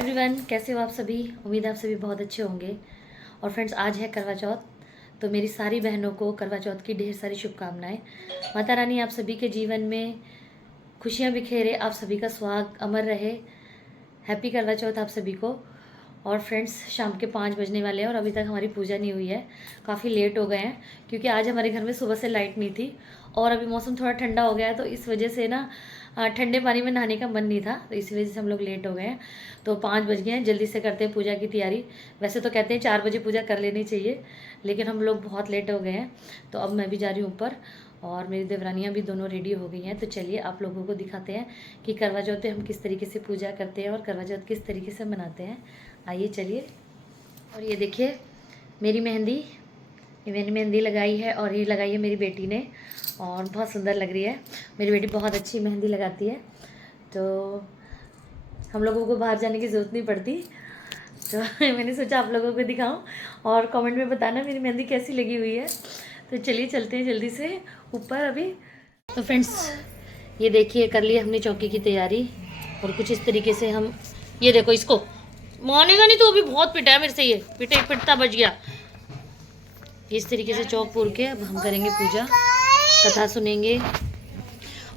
Everyone, कैसे हो आप सभी। उम्मीद है आप सभी बहुत अच्छे होंगे। और फ्रेंड्स, आज है करवा चौथ, तो मेरी सारी बहनों को करवा चौथ की ढेर सारी शुभकामनाएं। माता रानी आप सभी के जीवन में खुशियां बिखेरे, आप सभी का सुहाग अमर रहे। हैप्पी करवा चौथ आप सभी को। और फ्रेंड्स, शाम के 5 बजने वाले हैं और अभी तक हमारी पूजा नहीं हुई है। काफ़ी लेट हो गए हैं क्योंकि आज हमारे घर में सुबह से लाइट नहीं थी और अभी मौसम थोड़ा ठंडा हो गया है, तो इस वजह से ना ठंडे पानी में नहाने का मन नहीं था, तो इसी वजह से हम लोग लेट हो गए हैं। तो 5 बज गए हैं, जल्दी से करते हैं पूजा की तैयारी। वैसे तो कहते हैं 4 बजे पूजा कर लेनी चाहिए, लेकिन हम लोग बहुत लेट हो गए हैं। तो अब मैं भी जा रही हूँ ऊपर और मेरी देवरानियाँ भी दोनों रेडी हो गई हैं। तो चलिए आप लोगों को दिखाते हैं कि करवा चौथ पे हम किस तरीके से पूजा करते हैं और करवा चौथ किस तरीके से मनाते हैं। आइए चलिए। और ये देखिए मेरी मेहंदी, ये मैंने मेहंदी लगाई है और ये लगाई है मेरी बेटी ने और बहुत सुंदर लग रही है। मेरी बेटी बहुत अच्छी मेहंदी लगाती है, तो हम लोगों को बाहर जाने की ज़रूरत नहीं पड़ती। तो मैंने सोचा आप लोगों को दिखाऊं और कमेंट में बताना मेरी मेहंदी कैसी लगी हुई है। तो चलिए चलते हैं जल्दी से ऊपर अभी। तो फ्रेंड्स, ये देखिए कर ली हमने चौकी की तैयारी और कुछ इस तरीके से हम, ये देखो इसको मानेगा नहीं तो अभी बहुत पिटा है मेरे से, ये पिटता बच गया। इस तरीके से चौक पूर के अब हम करेंगे पूजा, कथा सुनेंगे।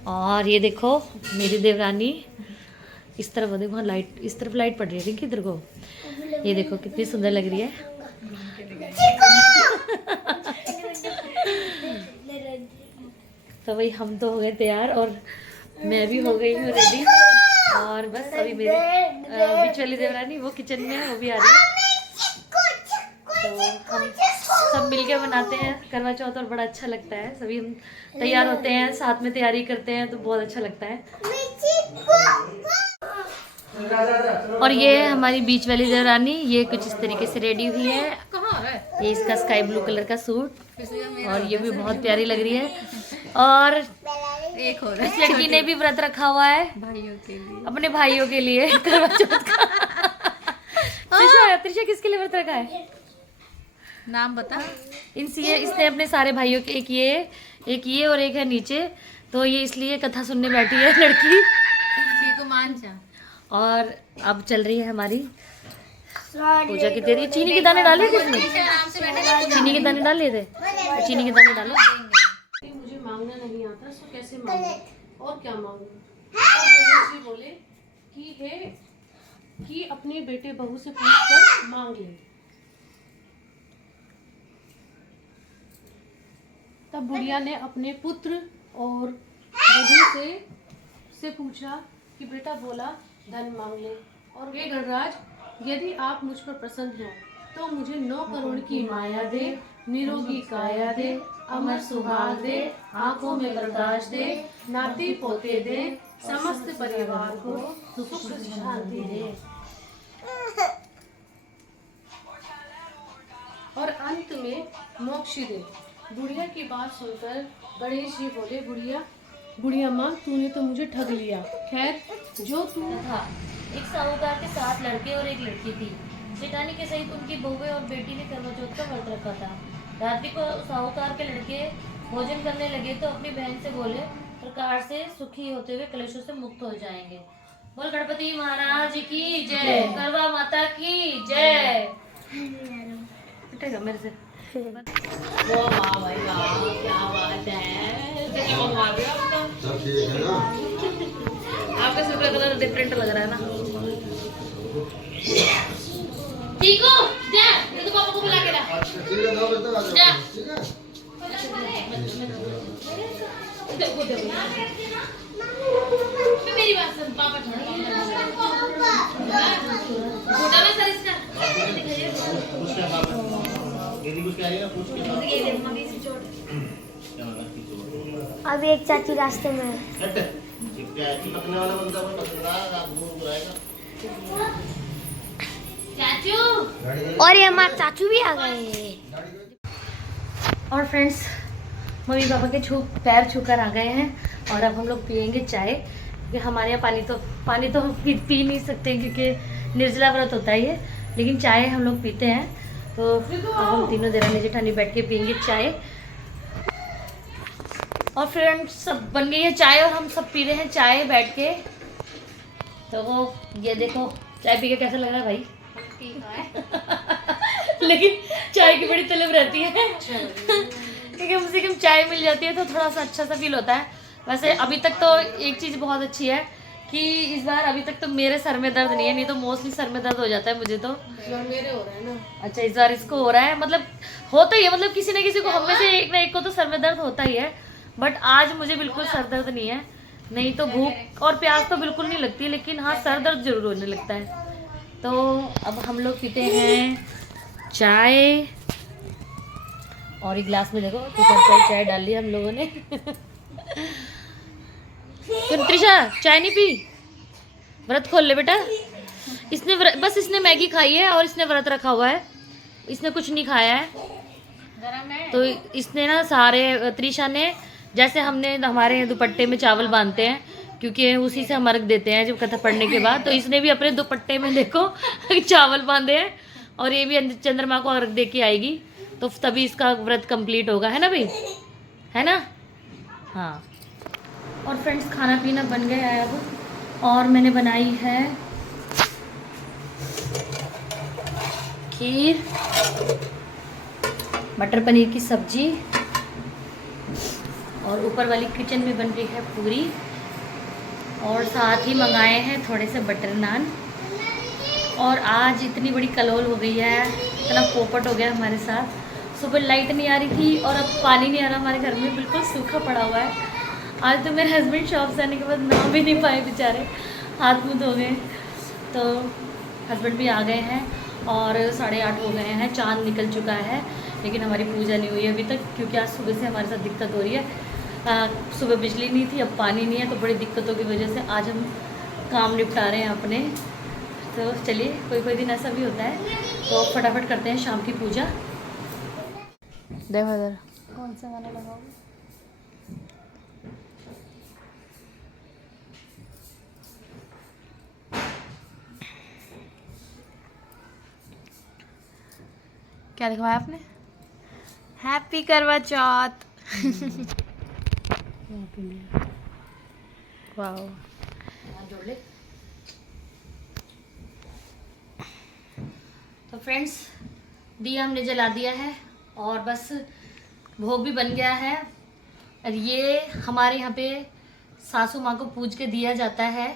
और ये देखो मेरी देवरानी, इस तरफ देखो, हाँ लाइट इस तरफ लाइट पड़ रही है कि इधर को, ये देखो कितनी सुंदर लग रही है। तो भाई हम तो हो गए तैयार और मैं भी हो गई हूँ रेडी। और बस अभी मेरी बीच वाली देवरानी वो किचन में है, वो भी आ रही है। तो हम सब मिलके मनाते हैं करवा चौथ और बड़ा अच्छा लगता है। सभी हम तैयार होते हैं, साथ में तैयारी करते हैं, तो बहुत अच्छा लगता है। और ये हमारी बीच वाली देवरानी, ये कुछ इस तरीके से रेडी हुई है। ये इसका स्काई ब्लू कलर का सूट और ये भी बहुत प्यारी लग रही है। और एक और इस लड़की ने भी व्रत रखा हुआ है भाइयों के लिए, अपने भाइयों के लिए करवा चौथ का। त्रिशा किसके लिए व्रत रखा है, नाम बता। इसने अपने सारे भाइयों के, एक ये और एक है नीचे, तो ये इसलिए कथा सुनने बैठी है लड़की। और अब चल रही है हमारी पूजा की तैयारी। चीनी के दाने डाले थे इसमें, चीनी के दाने डाले थे, चीनी के दाने डालो। मुझे मांगना नहीं आता, सो कैसे मांगू और क्या मांगू। तो बोले कि है कि अपने बेटे बहू से पूछकर मांग ले। तब बुढ़िया ने अपने पुत्र और वधू से पूछा कि बेटा बोला धन मांग ले। और वे गणराज, यदि आप मुझ पर प्रसन्न हैं तो मुझे 9 करोड़ की माया दे, निरोगी काया दे, अमर सुहाग दे, आंखों में प्रकाश दे, नाती पोते दे, समस्त परिवार को सुख शांति दे। और अंत में मोक्ष दे। बुढ़िया की बात सुनकर गणेश जी बोले, बुढ़िया माँ, तूने तो मुझे ठग लिया। खैर जो तू था। एक साहूकार के 7 लड़के और एक लड़की थी। जेठानी के सहित उनकी बहुएं और बेटी ने करवा चौथ का व्रत रखा था। रात्रि को साहूकार के लड़के भोजन करने लगे तो अपनी बहन से बोले, प्रकार से सुखी होते हुए कलेशों से मुक्त हो जाएंगे। बोल गणपति महाराज की जय, करवा माता की जय। उठेगा मेरे से। वाह भाई वाह, क्या बात है। आपका सूट का कलर डिफरेंट लग रहा है ना। ठीक हो जा, ये तो पापा को बुला के ला जा। मेरी बात सुन, पापा छोटा में सर इसका अभी एक चाची रास्ते में है। चाचू, और ये हमारे चाचू भी आ गए। और फ्रेंड्स, मम्मी पापा के पैर छूकर आ गए हैं और अब हम लोग पियेंगे चाय, क्योंकि हमारे यहाँ पानी तो हम पी नहीं सकते क्योंकि निर्जला व्रत होता है ये, लेकिन चाय हम लोग पीते हैं। तो अब हम तीनों देरानी जेठानी बैठ के पियेंगे चाय। और फ्रेंड्स, सब बन गई है चाय और हम सब पी रहे हैं चाय बैठ के। तो वो ये देखो चाय पी के कैसा लग रहा है भाई? लेकिन चाय की बड़ी तलब रहती है क्योंकि कम से कम चाय मिल जाती है तो थोड़ा सा अच्छा सा फील होता है। वैसे अभी तक तो एक चीज़ बहुत अच्छी है कि इस बार अभी तक तो मेरे सर में दर्द नहीं है, नहीं तो मोस्टली सर में दर्द हो जाता है मुझे तो। मेरे हो रहा है ना। अच्छा, इस बार इसको हो रहा है, मतलब होता ही है, मतलब किसी न किसी को, हम में से एक ना एक को तो सर में दर्द होता ही है। बट आज मुझे बिल्कुल सर दर्द नहीं है, नहीं तो भूख और प्यास तो बिल्कुल नहीं लगती, लेकिन हाँ सर दर्द जरूर होने लगता है। तो अब हम लोग पीते हैं चाय, और एक गिलास में देखो चाय डाल ली हम लोगों ने। क्यों त्रिशा चाय नहीं पी? व्रत खोल ले बेटा। इसने बस इसने मैगी खाई है और इसने व्रत रखा हुआ है, इसने कुछ नहीं खाया है। तो इसने ना सारे, त्रिशा ने, जैसे हमने हमारे दुपट्टे में चावल बांधते हैं क्योंकि उसी से हम अर्घ देते हैं जब कथा पढ़ने के बाद, तो इसने भी अपने दुपट्टे में देखो चावल बांधे हैं, और ये भी चंद्रमा को अर्घ दे के आएगी तो तभी इसका व्रत कंप्लीट होगा, है ना भाई, है ना? हाँ। और फ्रेंड्स खाना पीना बन गया है अब, और मैंने बनाई है खीर, मटर पनीर की सब्जी, और ऊपर वाली किचन में बन रही है पूरी, और साथ ही मंगाए हैं थोड़े से बटर नान। और आज इतनी बड़ी कलोल हो गई है, इतना पोपट हो गया हमारे साथ। सुबह लाइट नहीं आ रही थी और अब पानी नहीं आ रहा हमारे घर में, बिल्कुल सूखा पड़ा हुआ है। आज तो मेरे हस्बैंड शॉप से आने के बाद नहा भी नहीं पाए बेचारे, हाथ मुँह धो गए। तो हस्बैंड भी आ गए हैं और 8:30 हो गए हैं, चांद निकल चुका है, लेकिन हमारी पूजा नहीं हुई अभी तक क्योंकि आज सुबह से हमारे साथ दिक्कत हो रही है। सुबह बिजली नहीं थी, अब पानी नहीं है, तो बड़ी दिक्कतों की वजह से आज हम काम निपटा रहे हैं अपने। तो चलिए, कोई कोई दिन ऐसा भी होता है, तो फटाफट करते हैं शाम की पूजा। देखो इधर कौन सा गाना लगाओगे? क्या लिखवाया आपने? हैप्पी करवा चौथ। वाह, जोड़ ले। तो फ्रेंड्स, दिया हमने जला दिया है और बस भोग भी बन गया है। और ये हमारे यहाँ पे सासू माँ को पूज के दिया जाता है।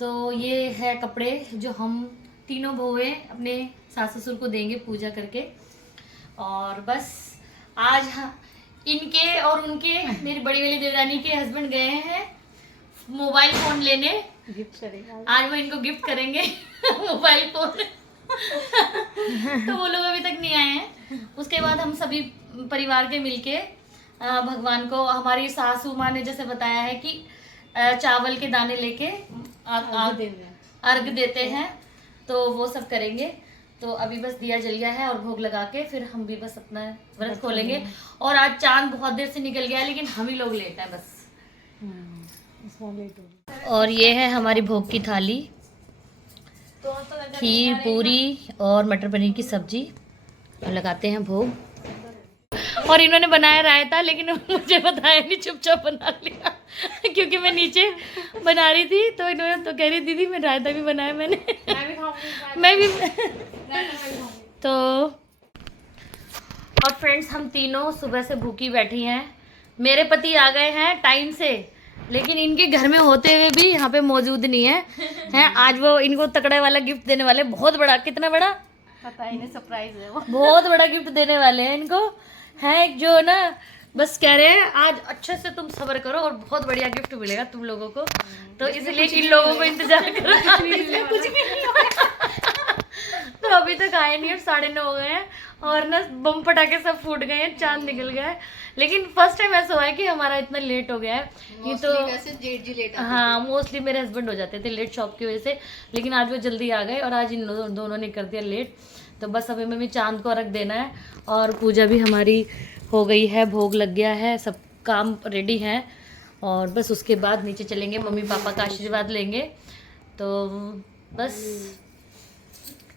तो ये है कपड़े जो हम तीनों बहुएं अपने सास ससुर को देंगे पूजा करके। और बस आज इनके और उनके, मेरी बड़ी वाली देवरानी के हस्बैंड गए हैं मोबाइल फ़ोन लेने, गिफ्ट करेंगे आज, वो इनको गिफ्ट करेंगे मोबाइल फ़ोन। तो वो लोग अभी तक नहीं आए हैं। उसके बाद हम सभी परिवार के मिलके भगवान को, हमारी सासू माँ ने जैसे बताया है कि चावल के दाने लेके अर्घ देते हैं, तो वो सब करेंगे। तो अभी बस दिया जल गया है और भोग लगा के फिर हम भी बस अपना व्रत खोलेंगे। और आज चांद बहुत देर से निकल गया है, लेकिन हम ही लोग लेट हैं बस। और ये है हमारी भोग की थाली, खीर, पूरी और मटर पनीर की सब्जी, और लगाते हैं भोग। और इन्होंने बनाया रायता, लेकिन मुझे बताया नहीं, चुपचाप बना लिया क्योंकि मैं नीचे बना रही थी। तो इन्होंने तो कह रही दीदी मैं रायता भी बनाया मैंने। मैं भी तो। और फ्रेंड्स, हम तीनों सुबह से भूखी बैठी हैं। मेरे पति आ गए हैं टाइम से, लेकिन इनके घर में होते हुए भी यहाँ पे मौजूद नहीं है। आज वो इनको तकड़े वाला गिफ्ट देने वाले, बहुत बड़ा, कितना बड़ा पता ही नहीं, सरप्राइज है वो। बहुत बड़ा गिफ्ट देने वाले हैं इनको, है जो ना, बस कह रहे हैं आज अच्छे से तुम सब्र करो और बहुत बढ़िया गिफ्ट मिलेगा तुम लोगों को। तो इसलिए इन लोगों को इंतजार करो। कुछ भी तो अभी तक आए नहीं, 9:30 हो गए हैं और ना बम पटाखे सब फूट गए हैं, चांद निकल गया है। लेकिन फर्स्ट टाइम ऐसा हुआ है कि हमारा इतना लेट हो गया है। ये तो वैसे जेठ जी लेट हाँ, मोस्टली मेरे हस्बैंड हो जाते थे लेट शॉप की वजह से, लेकिन आज वो जल्दी आ गए और आज इन दोनों ने कर दिया लेट। तो बस अभी हमें भी चांद को रख देना है और पूजा भी हमारी हो गई है, भोग लग गया है, सब काम रेडी है। और बस उसके बाद नीचे चलेंगे, मम्मी पापा का आशीर्वाद लेंगे। तो बस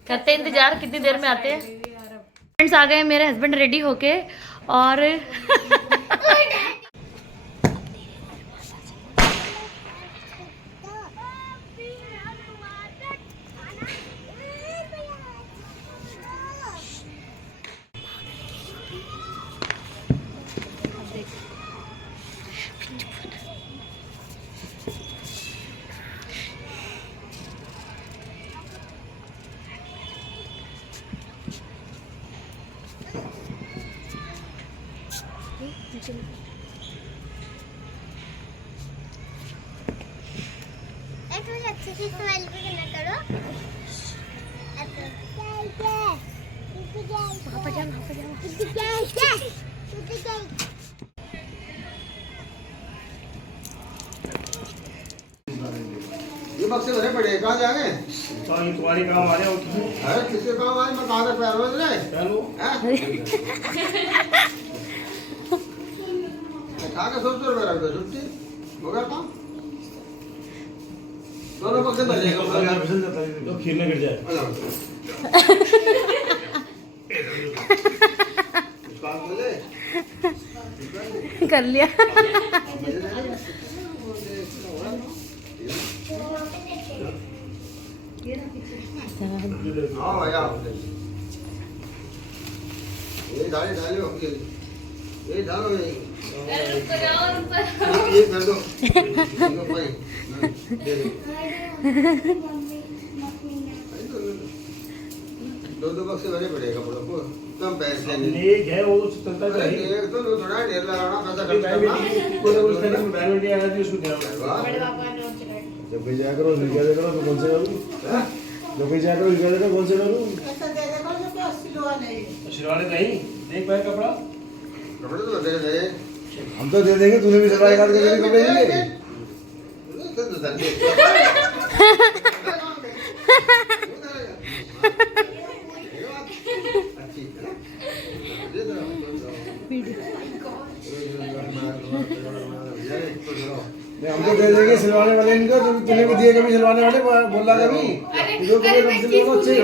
करते हैं इंतजार, कितनी देर में आते हैं। फ्रेंड्स आ गए मेरे हस्बैंड रेडी होके, और थोड़ी अच्छे से स्माइल भी करना करो। वहाँ पर जाओ। ये बक्से भरे पड़े हैं, कहाँ जाएंगे? ये तुम्हारे काम आ रहे हो किसी अरे किसके काम आए? मैं कहाँ से पैर रोज रहे? चलो खा के 100 रुपये रख दो, छुट्टी हो गया काम। दोनों बक्से भर जाएगा। तो खीर में गिर जाए काम खोले कर लिया। हाँ भैया ये डालो ये डालो ये कर दो भाई दो बक्से भरे पड़े कपड़ों को कम पैसे नेक है वो चलता अरे है देख तो लो, थोड़ा ढेर लगाना पैसा खर्च बैग करना। को उस तरह में बैग में आया थी उसको क्या वाह। जब कहीं जाया करो निकल जाया करो तो कौन से करूँ हैं? जब कहीं जाया करो निकल जाया करो कौन से करूँ सिलवाने नहीं देख पाए कपड़ा कपड़े तो बदले गए। हम तो दे देंगे तूने भी सप्लाई कर के कपड़े देंगे नहीं हम तो दे देंगे सिलवाने वाले इनको तो तूने भी दिए कभी सिलवाने वाले बोला कभी जो कपड़े कम से कम अच्छे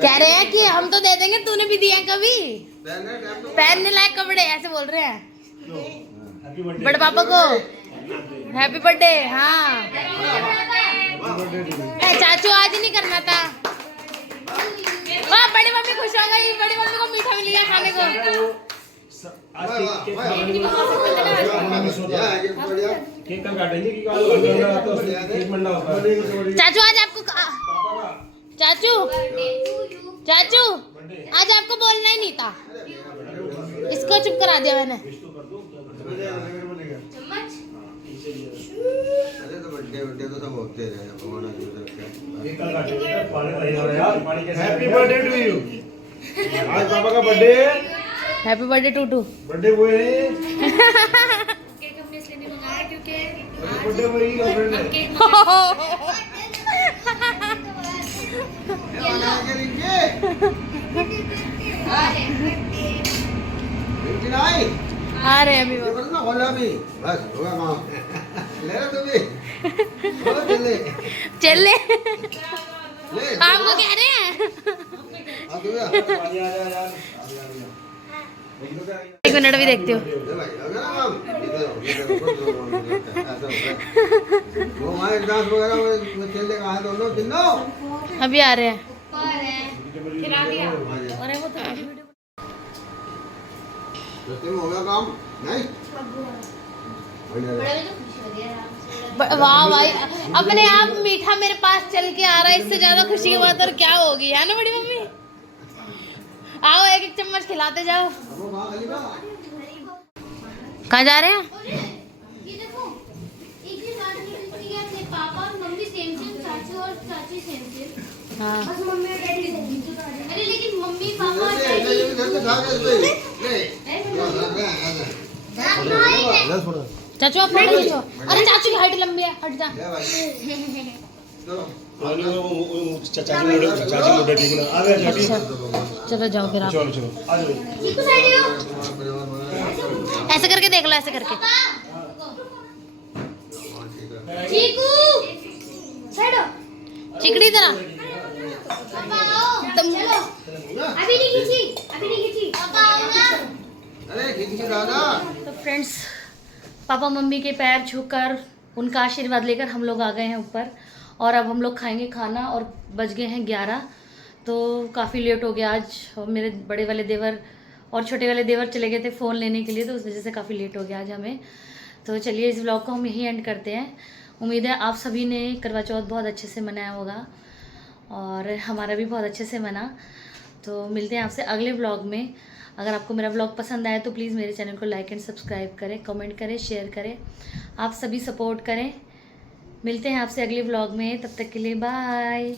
कह रहे हैं कि हम तो दे देंगे, तूने भी दिया कभी पहनने लायक कपड़े, ऐसे बोल रहे हैं बड़े पापा को। Happy birthday. हाँ चाचू आज नहीं करना था। वाह बड़ी मम्मी खुश हो गई, बड़ी मम्मी को मीठा मिल गया खाने को। केक कल काटेंगे कि केक मंडा होता है चाचू आज आपको चाचू चाचू आज आपको बोलना ही नहीं था, इसको चुप करा दिया मैंने। अरे तो बर्थडे तो सब होते रहे भगवान की तरफ से। केक कल काटेंगे पानी नहीं हो रहा यार पानी कैसे हैप्पी बर्थडे टू यू आज पापा का birthday happy birthday to birthday boy है केक हमने इसलिए नहीं मंगाया क्योंकि बर्थडे बॉय की गर्लफ्रेंड है केक आ रहे हैं अभी वो। बस होगा काम। ले लो तुम भी। चलो चले। चल ले ले। आपको कह रहे हैं। आ गया। पानी आ जा यार एक मिनट भी देखती हूँ। ले भाई, हो गया ना काम? इधर ऐसा होता है। वो हमारे डांस वगैरह में खेलने का है दोनों तीनों। अभी आ रहे हैं। अरे वो तो रस्ते में हो गया काम? नहीं? वाह भाई अपने आप मीठा मेरे पास चल के आ रहा है, इससे ज्यादा खुशी की बात और क्या होगी, है ना बड़ी मम्मी। आओ एक एक चम्मच खिलाते जाओ। वो कहाँ खाली बा? कहाँ जा रहे हैं? ये देखो एक ही बात नहीं है कि पापा और मम्मी सेम चाचू और चाची सेम हाँ बस मम्मी और डैडी सेम। अरे लेकिन मम्मी पापा और ले, डैडी ले, ये भी घर से खा गए इसमें। ले। चाचू आप फोटो खींचो। अरे चाचू की हाइट लंबी है, हट जा। ले भाई। चलो। चाची मोटे ठीक ना आ गया चाची चलो जाओ फिर आप। चलो चलो आ जाओ ऐसे करके देख लो, ऐसे करके। चीकू साइड चिकड़ी तरह पापा आओ चलो। अभी नहीं खींची पापा आओ ना। अरे खींच के दादा। तो फ्रेंड्स पापा मम्मी के पैर छूकर उनका आशीर्वाद लेकर हम लोग आ गए हैं ऊपर और अब हम लोग खाएंगे खाना और बज गए हैं 11। तो काफ़ी लेट हो गया आज और मेरे बड़े वाले देवर और छोटे वाले देवर चले गए थे फ़ोन लेने के लिए, तो उस वजह से काफ़ी लेट हो गया आज हमें। तो चलिए इस व्लॉग को हम यहीं एंड करते हैं। उम्मीद है आप सभी ने करवा चौथ बहुत अच्छे से मनाया होगा और हमारा भी बहुत अच्छे से मना। तो मिलते हैं आपसे अगले व्लॉग में। अगर आपको मेरा व्लॉग पसंद आए तो प्लीज़ मेरे चैनल को लाइक एंड सब्सक्राइब करें, कमेंट करें, शेयर करें। आप सभी सपोर्ट करें। मिलते हैं आपसे अगले व्लॉग में, तब तक के लिए बाय।